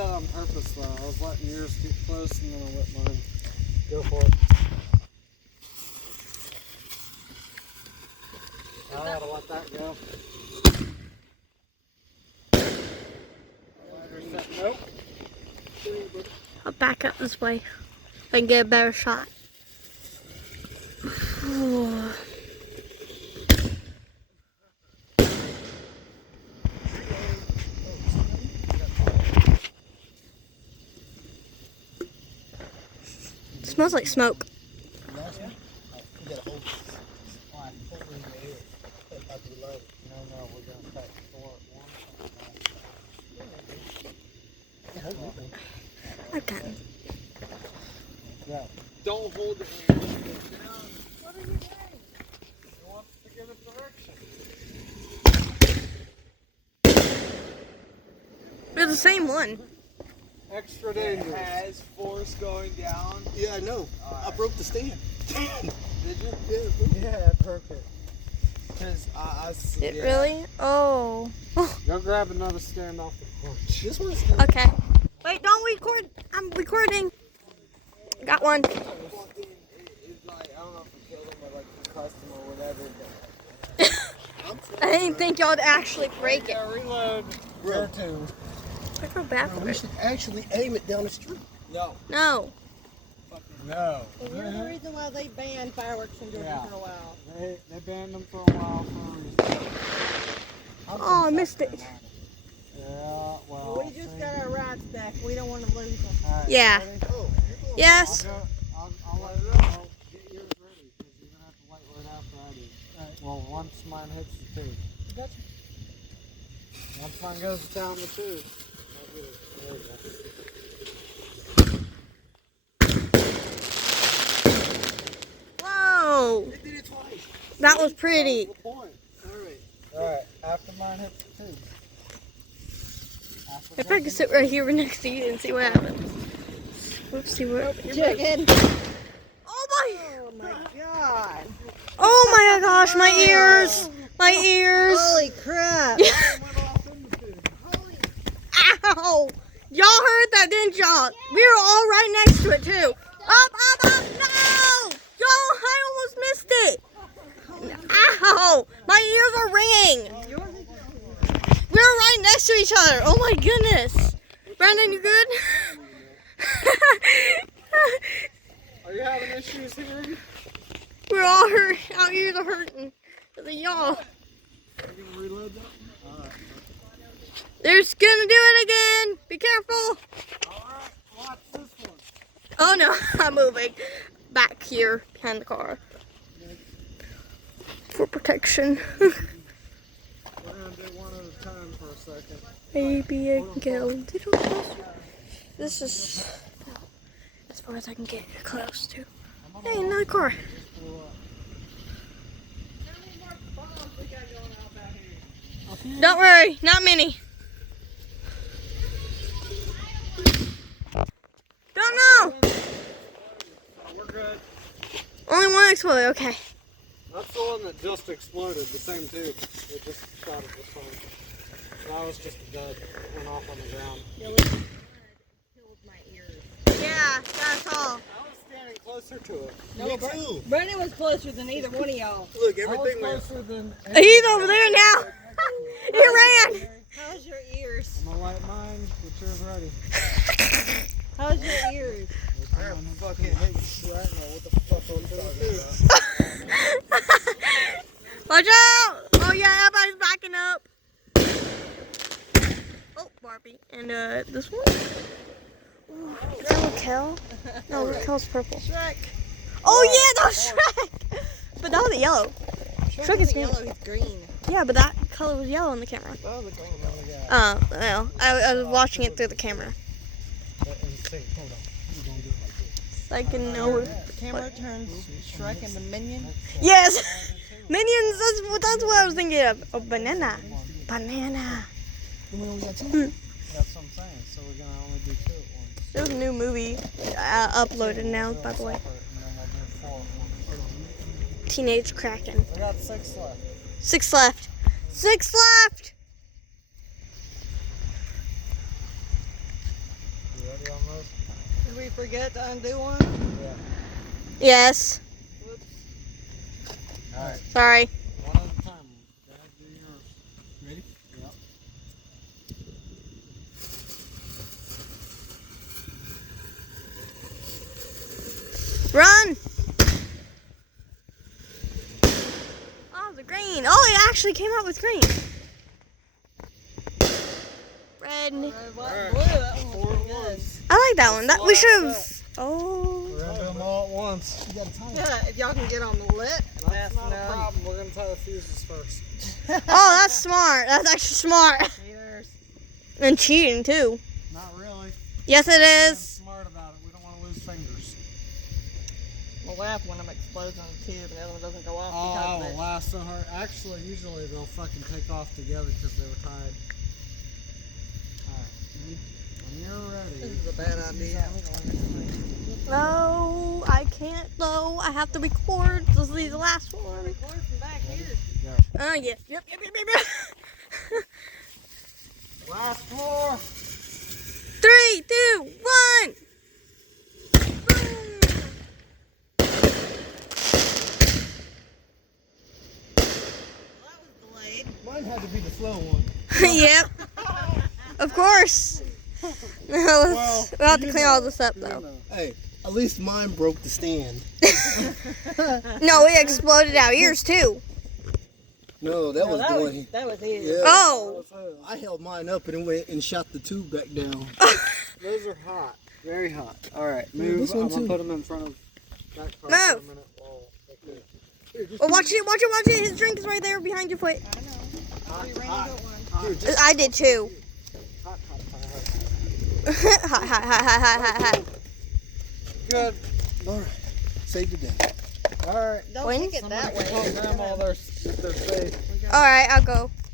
that on purpose though. I was letting yours get close and then I let mine. Go for it. I gotta let that go. Nope. I'll back up this way so I can get a better shot. It smells like smoke. Okay. Yeah. Don't hold the hand. What are you doing? He wants to give it direction. They're the same one. Extra dangerous. It has force going down. Yeah, I know. I broke the stand. Did you? Yeah, perfect. Because It really? Oh. Go grab another stand off the porch. This one's Okay. Wait, don't record. I'm recording. Got one. It's like, I don't know if we killed him or like the customer or whatever. I didn't think y'all would actually break it. Reload. Bro, Two. I feel bad bro, for we it. should actually aim it down the street. No. No. No. Well, you're the reason why they banned fireworks in Georgia Yeah. for a while. They banned them for a while for a reason. Oh, I missed it. Yeah, well. We just got our rights back. We don't want to lose them. Alright, Yeah. ready? Yes. I'll let it go. Get yours ready because you're going to have to light right after I do. Well, once mine hits the tube. Gotcha. Once mine goes down the tube. I'll do it. There we go. Whoa. They did it twice. That was pretty. Good point. Alright. Alright, after mine hits the tube. If I could sit right here next to you and see what happens. Whoopsie whoop. Chicken. Oh my. Oh my god. Oh my gosh, my ears. My ears. Holy crap. Ow. Y'all heard that, didn't y'all? We were all right next to it too. Up, up, up. No. Y'all, I almost missed it. Ow. My ears are ringing. We were right next to each other. Oh my goodness. Brandon, you good? Are you having issues hearing? We're all hurt. Our ears are hurting. Because of y'all. Are you going to reload that? Alright. They're just gonna do it again. Be careful. Alright, watch this one. Oh no, I'm moving back here behind the car for protection. We're going to do one at a time for a second. Maybe I can get a little closer. This is as far as I can get close to. Hey, another car. Don't worry, not many. Don't know. We're good. Only one exploded. Okay. That's the one that just exploded, the same tube. It just shot at this one. That was just dead. Went off on the ground. Yeah, that's all. I was standing closer to it. Me too. Brandon was closer than either one of y'all. Look, I was everything went. closer than... He's over there now. He ran. How's your ears? I'm gonna light mine. Get yours ready. How's your ears? I am fucking hitting shrapnel. What the fuck are we talking about? Watch out! Oh yeah, everybody's backing up. Oh, Barbie. And this one? Ooh, is that Raquel? No, Raquel's purple. Shrek. Oh yeah, that was Shrek! But that was yellow. Shrek is isn't green. yellow, he's green. Yeah, but that color was yellow on the camera. Oh, the green one we got. Oh, well, I was watching it through the camera. Hold on. You're gonna do it like this. So I can know. The camera turns Shrek into Minion. Yes! Minions, that's what I was thinking of. Oh, banana. Banana. That's what I'm saying. So we're gonna only do 2 at once. There's a new movie uploaded now, by the way. And then we'll do 4 at once. Teenage Kraken. We got 6 left. 6 left. 6 left! we forget to undo one? Yes. Whoops. Alright. Sorry. One at a time. Dad, do yours. Ready? Yep. Run! Oh, the green. Oh, it actually came out with green. Red. Red, white, and blue. That one was pretty good. I like that one. That we should have. Oh. We're gonna do them all at once. You gotta time it. Yeah, if y'all can get on the lit, That's that's not a enough. problem. We're gonna tie the fuses first. Oh, that's smart. That's actually smart. Cheaters. And cheating too. Not really. Yes, it Being is. smart about it. We don't want to lose fingers. We'll laugh when them explodes on the tube and the other one doesn't go off Oh, because of will it. last so hard. Actually, usually they'll fucking take off together because they were tied. Alright. When you're This ready. is a bad idea. No, I can't though. I have to record. This will be the last one. Record from back here. Oh, yes. Yep. Last floor. 3, 2, 1. Boom. Well, that was delayed. Mine had to be the slow one. Yep. Of course. We'll have to clean all this up though. Hey, at least mine broke the stand. No, it exploded our ears too. No, that No, was that the was, one. that was his. Yeah. Oh. I held mine up and it went and shot the tube back down. Those are hot. Very hot. Alright, Yeah, move. this one I'm going too. to put them in front of that car Move. for a minute. Oh, okay. Oh, watch it, watch it, watch it. His drink is right there behind your foot. I know. Hot, We ran hot, into one. hot. Dude, I did too. hot, hot, hot, hot. Hot, hot, hot, hot, hot, hot. Good. Alright. Save the day. Alright. Don't When? take it that way. Tell Grandma they're safe. All right, I'll go.